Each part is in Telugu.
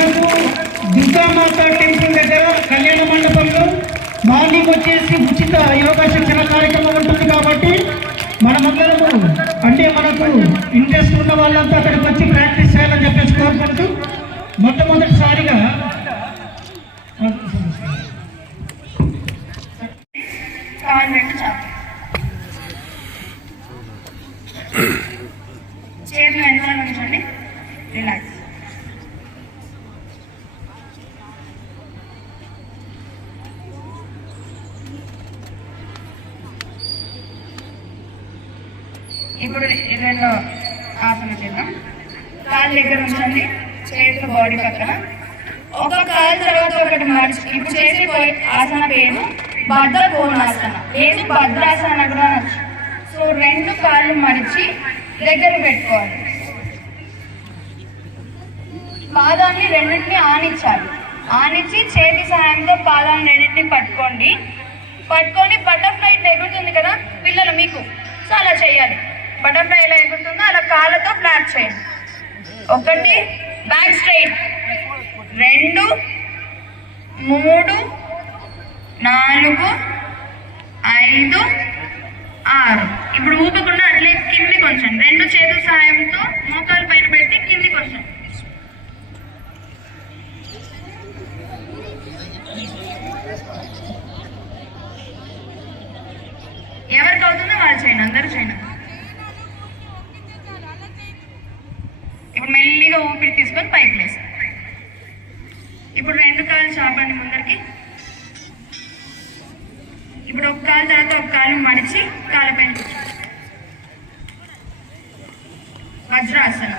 మనకు దుర్గామాత టెంపుల్ దగ్గర కళ్యాణ మండపంలో మార్నింగ్ వచ్చేసి ఉచిత యోగా శిక్షణ కార్యక్రమం ఉంటుంది కాబట్టి మనమందరము అంటే మనకు ఇంట్రెస్ట్ ఉన్న వాళ్ళంతా అక్కడికి వచ్చి ప్రాక్టీస్ చేయాలని చెప్పేసి కోరుకుంటూ మొట్టమొదటిసారిగా కాళ్ళు రెండు ఉంచండి రిలాక్స్. ఇప్పుడు రెండో ఆసన చేద్దాం కాళ్ళ దగ్గర ఉంచండి చేతులు బాడీ పక్కన. ఒక కాలు తర్వాత ఒకటి మార్చి ఇప్పుడు చేసే పోయే ఆసన పేరు భద్ర కోణాసన. లేదు భద్రాసన కూడా సో రెండు కాళ్ళు మడిచి దగ్గర పెట్టుకోవాలి. పాదాన్ని రెండింటిని ఆనిచ్చాలి ఆనించి చేతి సహాయంతో పాదాన్ని రెండింటిని పట్టుకోండి. పట్టుకొని బటర్ఫ్లై ఇట్లా ఎగురుతుంది కదా పిల్లలు మీకు. సో అలా చేయాలి. బటర్ఫ్లై ఎలా ఎగురుతుందో అలా కాళ్ళతో ఫ్లాట్ చేయండి. ఒకటి బ్యాక్ స్ట్రైట్. రెండు మూడు నాలుగు ఐదు ఆరు. ఇప్పుడు ఊపకుండా అట్లే కింది కొంచెం. రెండు చేతుల సహాయంతో మోకాలు పైన పెట్టి కింది కొంచెం. ఎవరికి అవుతుందో వాళ్ళు చేయండి అందరూ చేయండి ఇప్పుడు మెల్లిగా ఊపిరి తీసుకొని పైకి లేసి ఇప్పుడు రెండు కాళ్ళు చాపండి ముందరికి. ఇప్పుడు ఒక కాలు తర్వాత ఒక కాలు మడిచి కాళ్ళ పైన వజ్రాసనం.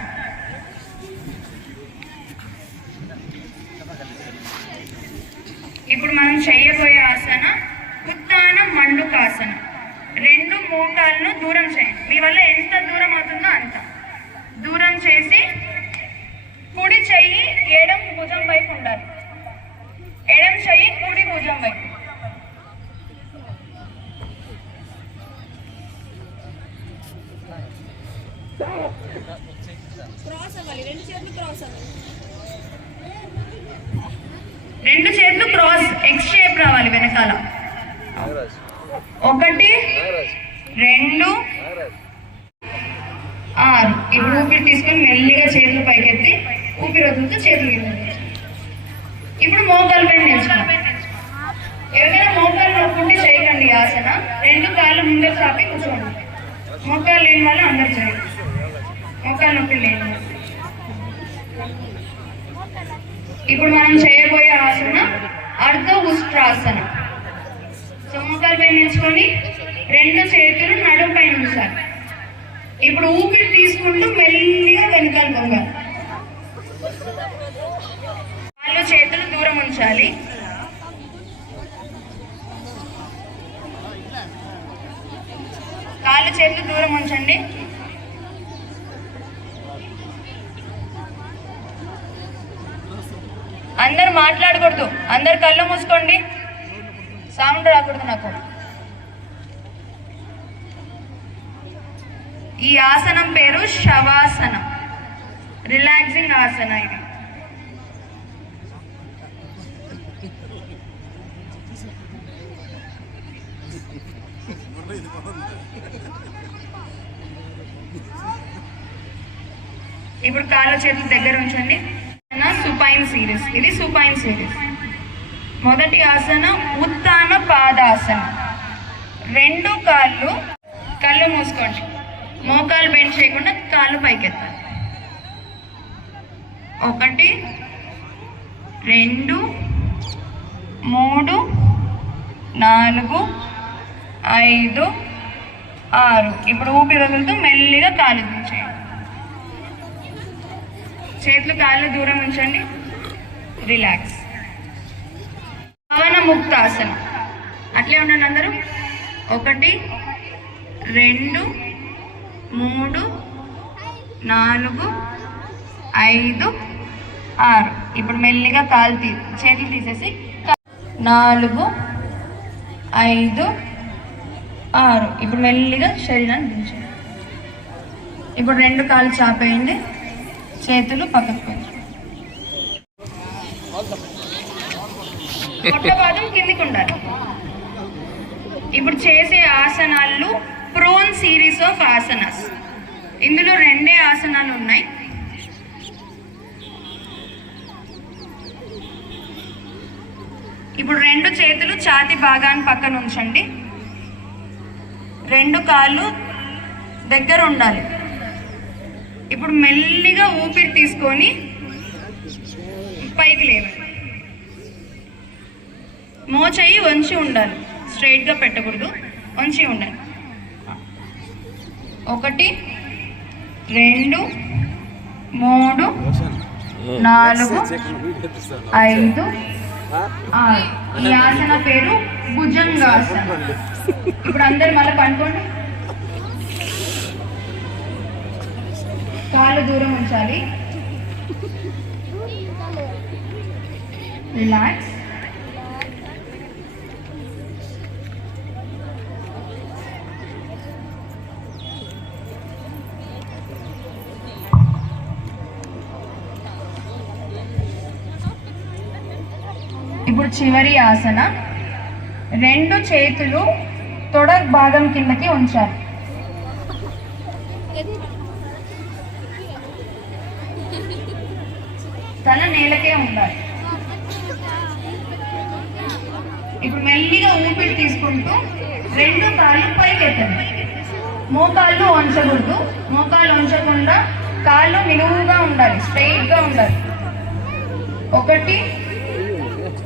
ఇప్పుడు మనం చేయబోయే ఆసన ఉత్తాన మండుకాసనం. రెండు మోకాలను దూరం చేయండి. మీ వల్ల ఎంత దూరం అవుతుందో అంత. దూరం చేసి కుడి చెయ్యి ఏడం భుజం వైపు ఉండాలి. కుడి భుజం వైపు రెండు చేతులు క్రాస్ ఎక్స్ షేప్ రావాలి వెనకాల. ఒకటి రెండు ఆరు. ఇప్పుడు ఊపిరి తీసుకొని మెల్లిగా చేతులు పైకెత్తి ఊపిరి వదులుతూ చేతులు ఇప్పుడు మోకాలు పైన నిల్చున్నాం ఆసన రెండు కాళ్ళు ముందర కాపి కూర్చోండి. మోకాలు లేని వాళ్ళు అందరు చేయండి. మోకాలు నొప్పి లేని ఇప్పుడు మనం చేయబోయే ఆసన అర్ధ ఉష్ట్రాసన సో మోకాలు పైన నిల్చుకొని రెండు చేతులు నడుము పైన ఉంచాలి. ఇప్పుడు ఊపిరి తీసుకుంటూ మెల్లిగా వెనకాల పొంగాలి. కాళ్ళు చేతులు దూరం ఉంచాలి కాళ్ళు చేతులు దూరం ఉంచండి. అందరు మాట్లాడకూడదు. అందరు కళ్ళు మూసుకోండి. సౌండ్ రాకూడదు నాకు. ఈ ఆసనం పేరు శవాసనం. రిలాక్సింగ్ ఆసన ఇది. ఇప్పుడు కాళ్ళ చేతుల దగ్గర ఉంచండి. Supine series. ఇది సుపైన్ సిరీస్. మొదటి ఆసనం ఉత్తాన పాదాసనం. రెండు కాళ్ళు కళ్ళు మూసుకోండి. మోకాలు బెండ్ చేయకుండా కాళ్ళు పైకెత్తాలి. ఒకటి రెండు మూడు నాలుగు ఐదు ఆరు. ఇప్పుడు ఊపిరి వదులుతూ మెల్లిగా కాళ్ళు దించేయండి. చేతులు కాళ్ళు దూరం ఉంచండి. రిలాక్స్. పవన ముక్తాసనం. అట్లే ఉండండి అందరూ. ఒకటి రెండు మూడు నాలుగు ఐదు ఆరు. ఇప్పుడు మెల్లిగా కాలు తీ చేతులు తీసేసి నాలుగు ఐదు ఆరు. ఇప్పుడు మెల్లిగా శరీరాన్ని దించండి. ఇప్పుడు రెండు కాళ్ళు చాపేయండి. చేతులు పక్కకు పెంచండి పొట్ట కిందికి ఉండాలి. ఇప్పుడు చేసే ఆసనాలు ప్రోన్ సిరీస్ ఆఫ్ ఆసనాస్ ఇందులో రెండే ఆసనాలు ఉన్నాయి. ఇప్పుడు రెండు చేతులు ఛాతి భాగాన్ని పక్కన ఉంచండి. రెండు కాళ్ళు దగ్గర ఉండాలి ఇప్పుడు మెల్లిగా ఊపిరి తీసుకొని పైకి లేవండి మోచెయ్యి వంచి ఉండాలి. స్ట్రైట్గా పెట్టకూడదు. వంచి ఉండాలి. ఒకటి రెండు మూడు నాలుగు ఐదు ఈ ఆసన పేరు భుజంగాసన. ఇప్పుడు అందరు మళ్ళీ పనుకోండి కాలు దూరం ఉంచాలి. రిలాక్స్ ఇప్పుడు చివరి ఆసన. రెండు చేతులు తొడ భాగం కిందకి ఉంచాలి. తల నేలకే ఉండాలి. ఇప్పుడు మెల్లిగా ఊపిరి తీసుకుంటూ రెండు కాళ్ళు పైకి ఎత్తండి. మోకాళ్ళు వంచకూడదు. మోకాళ్ళు వంచకుండా కాళ్ళు నిలువుగా ఉండాలి. స్ట్రైట్గా ఉండాలి. ఒకటి